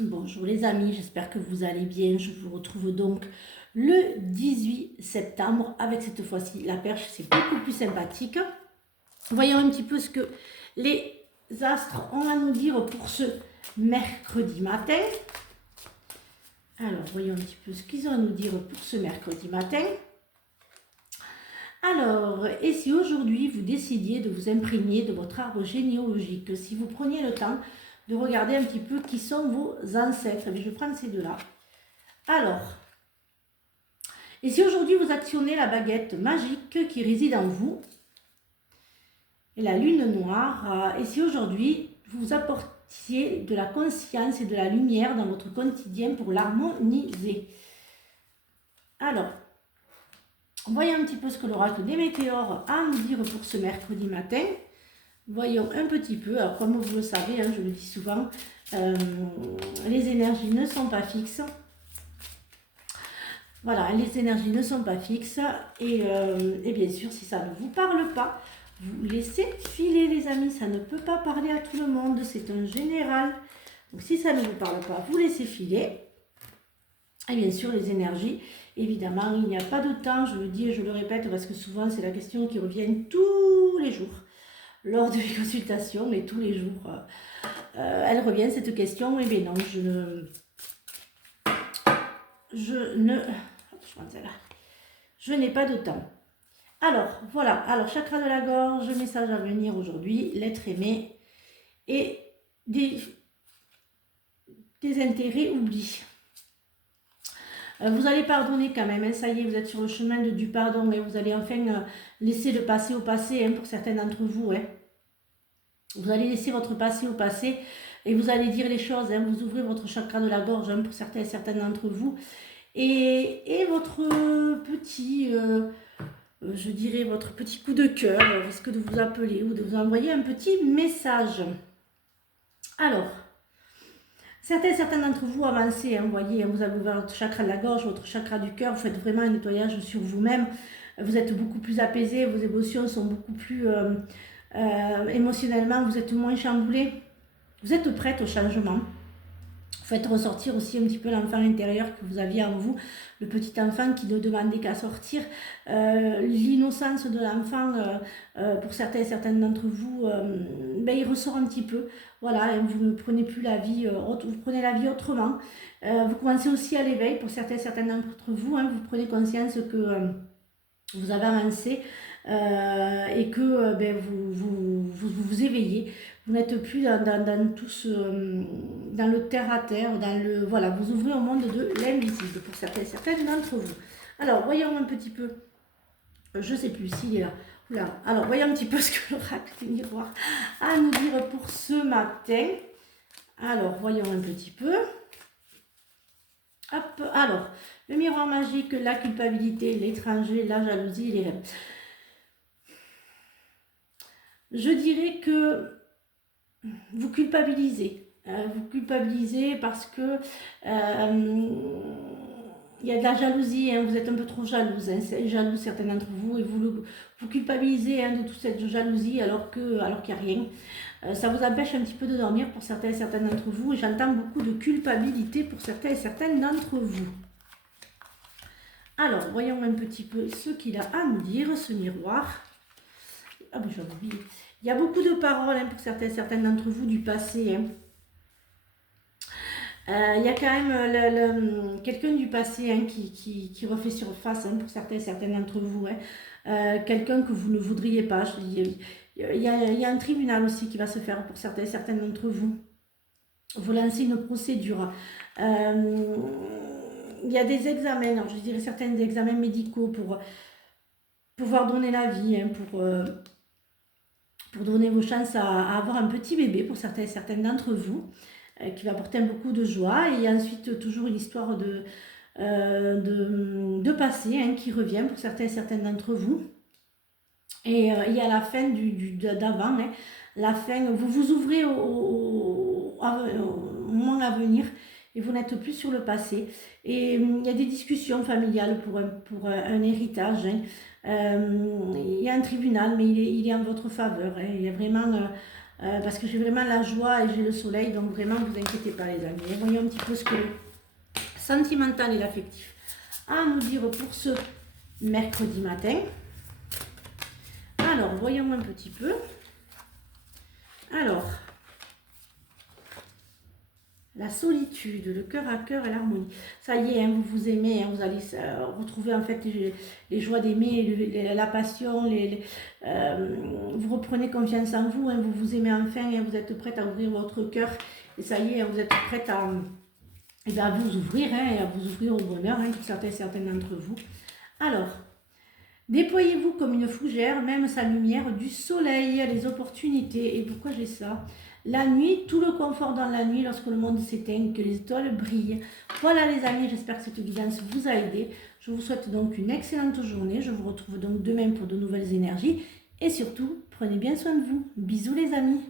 Bonjour les amis, j'espère que vous allez bien. Je vous retrouve donc le 18 septembre avec cette fois-ci la perche, c'est beaucoup plus sympathique. Voyons un petit peu ce que les astres ont à nous dire pour ce mercredi matin. Alors, voyons un petit peu ce qu'ils ont à nous dire pour ce mercredi matin. Alors, et si aujourd'hui vous décidiez de vous imprégner de votre arbre généalogique, si vous preniez le temps de regarder un petit peu qui sont vos ancêtres, je vais prendre ces deux-là. Alors, et si aujourd'hui vous actionnez la baguette magique qui réside en vous, et la lune noire, et si aujourd'hui vous apportiez de la conscience et de la lumière dans votre quotidien pour l'harmoniser. Alors, voyons un petit peu ce que l'oracle des météores a à nous dire pour ce mercredi matin. Voyons un petit peu, alors comme vous le savez, je le dis souvent, les énergies ne sont pas fixes. Voilà, les énergies ne sont pas fixes et bien sûr, si ça ne vous parle pas, vous laissez filer les amis, ça ne peut pas parler à tout le monde, c'est un général. Donc si ça ne vous parle pas, vous laissez filer. Et bien sûr, les énergies, évidemment, il n'y a pas de temps, je le dis et je le répète parce que souvent c'est la question qui revient tous les jours lors de mes consultations, et tous les jours, elle revient cette question. Et bien non, je n'ai pas de temps. Alors, voilà. Alors, chakra de la gorge, message à venir aujourd'hui, l'être aimé et des intérêts oubliés. Vous allez pardonner quand même, ça y est, vous êtes sur le chemin du pardon et vous allez enfin laisser le passé au passé, pour certains d'entre vous. Vous allez laisser votre passé au passé et vous allez dire les choses, vous ouvrez votre chakra de la gorge pour certains et certaines d'entre vous. Et votre petit, je dirais, votre petit coup de cœur risque de vous appeler ou de vous envoyer un petit message. Alors, certains d'entre vous avancez, vous voyez, vous avez ouvert votre chakra de la gorge, votre chakra du cœur, vous faites vraiment un nettoyage sur vous-même, vous êtes beaucoup plus apaisé, vos émotions sont beaucoup plus, émotionnellement, vous êtes moins chamboulé, vous êtes prête au changement. Vous faites ressortir aussi un petit peu l'enfant intérieur que vous aviez en vous, le petit enfant qui ne demandait qu'à sortir, l'innocence de l'enfant, pour certains et certaines d'entre vous, il ressort un petit peu. Voilà, vous ne prenez plus la vie, vous prenez la vie autrement. Vous commencez aussi à l'éveil pour certains et certaines d'entre vous, vous prenez conscience que vous avez avancé et que vous éveillez. Vous n'êtes plus dans tout ce, dans le terre à terre, voilà, vous ouvrez au monde de l'invisible pour certains et certaines d'entre vous. Alors, voyons un petit peu, je ne sais plus s'il est là. Oula. Alors, voyons un petit peu ce que l'oracle du miroir a à nous dire pour ce matin. Alors, voyons un petit peu. Hop, alors, le miroir magique, la culpabilité, l'étranger, la jalousie, les rêves. Je dirais que vous culpabilisez. Vous culpabilisez parce que il y a de la jalousie, vous êtes un peu trop jalouse, jaloux certains d'entre vous, et vous culpabilisez de toute cette jalousie alors qu'il n'y a rien. Ça vous empêche un petit peu de dormir pour certains et certaines d'entre vous, et j'entends beaucoup de culpabilité pour certains et certaines d'entre vous. Alors, voyons un petit peu ce qu'il a à nous dire, ce miroir. Ah ben j'avais oublié. Il y a beaucoup de paroles pour certains et certaines d'entre vous du passé. Il y a quand même quelqu'un du passé qui refait surface pour certains et certaines d'entre vous. Quelqu'un que vous ne voudriez pas. Il y a un tribunal aussi qui va se faire pour certains et certaines d'entre vous. Vous lancez une procédure. Il y a des examens, je dirais certains examens médicaux pour pouvoir donner la vie, pour donner vos chances à avoir un petit bébé pour certains et certaines d'entre vous, qui va apporter beaucoup de joie. Et ensuite, toujours une histoire de passé qui revient pour certains et certaines d'entre vous. Et il y a la fin d'avant, la fin, vous vous ouvrez au moment à venir et vous n'êtes plus sur le passé. Et il y a des discussions familiales pour un héritage. Il y a un tribunal, mais il est en votre faveur. Il y a vraiment parce que j'ai vraiment la joie et j'ai le soleil, donc vraiment, vous inquiétez pas les amis. Et voyons un petit peu ce que le sentimental et l'affectif a à nous dire pour ce mercredi matin. Alors, voyons un petit peu. Alors, la solitude, le cœur à cœur et l'harmonie. Ça y est, hein, vous vous aimez, hein, vous allez retrouver en fait les joies d'aimer, la passion, vous reprenez confiance en vous, hein, vous vous aimez enfin, et vous êtes prête à ouvrir votre cœur. Et ça y est, hein, vous êtes prête à, à vous ouvrir, hein, à vous ouvrir au bonheur, hein, certains d'entre vous. Alors, déployez-vous comme une fougère, même sa lumière du soleil, les opportunités. Et pourquoi j'ai ça? La nuit, tout le confort dans la nuit, lorsque le monde s'éteint, que les étoiles brillent. Voilà les amis, j'espère que cette guidance vous a aidé. Je vous souhaite donc une excellente journée. Je vous retrouve donc demain pour de nouvelles énergies. Et surtout, prenez bien soin de vous. Bisous les amis.